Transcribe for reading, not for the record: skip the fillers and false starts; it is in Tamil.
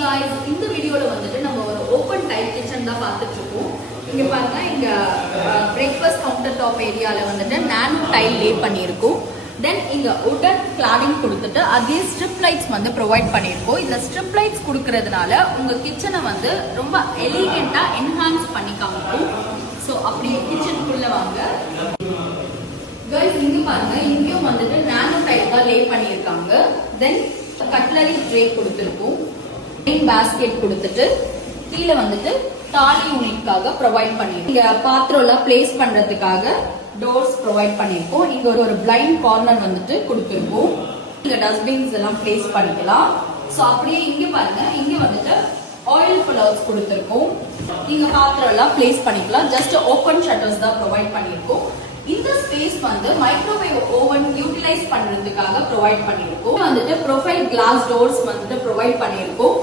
guys, இந்த வீடியோல வந்துட்டு நம்ம ஒரு ஓபன் டைப் கிச்சன் தான் பார்த்துட்டு இருக்கோம். இங்க பாருங்க, இங்க பிரேக்ஃபாஸ்ட் கவுண்டர் டாப் ஏரியால வந்துட்டு நானோ டைல் லே பண்ணியிருக்கோம். தென் இங்க உடன் கிளாடிங் கொடுத்துட்டு அதே ஸ்ட்ரிப் லைட்ஸ் வந்து ப்ரொவைட் பண்ணியிருக்கோம். இந்த ஸ்ட்ரிப் லைட்ஸ் கொடுக்கறதுனால உங்க கிச்சனை வந்து ரொம்ப எலிகென்ட்டா என்ஹான்ஸ் பண்ணி காமிக்கும். ஸோ அப்படியே கிச்சனுக்குள்ள வாங்க. கைஸ், இங்க பாருங்க, இங்கேயும் வந்துட்டு நானோ டைல் தான் லே பண்ணியிருக்காங்க. தென் கட்லரி ட்ரே கொடுத்துருக்கோம். பேஸ்கெட் கொடுத்துட்டு கீழே வந்துட்டு டாலி யூனிட்காக ப்ரொவைட் பண்ணிருக்கோம். இங்க பாத்திரம் எல்லாம் பிளேஸ் பண்றதுக்காக டோர்ஸ் ப்ரொவைட் பண்ணிருக்கோம். இங்க ஒரு பிளைண்ட் கார்னர் வந்துட்டு கொடுத்துருக்கோம். இங்க டஸ்ட்பின்ஸ் எல்லாம் பிளேஸ் பண்ணிக்கலாம். சோ அப்படியே இங்க பாருங்க, இங்க வந்துட்டு ஆயில் புல்லர்ஸ் கொடுத்துருக்கோம். இங்க பாத்திரம் எல்லாம் பிளேஸ் பண்ணிக்கலாம். ஜஸ்ட் ஓபன் ஷட்டர்ஸ் தான் ப்ரொவைட் பண்ணிருக்கோம். இந்த ஸ்பேஸ் வந்து மைக்ரோவேவ் ஓவன் யூட்டிலைஸ் பண்றதுக்காக ப்ரொவைட் பண்ணிருக்கோம். வந்துட்டு ப்ரொஃபைல் கிளாஸ் டோர்ஸ் வந்துட்டு ப்ரொவைட் பண்ணிருக்கோம்.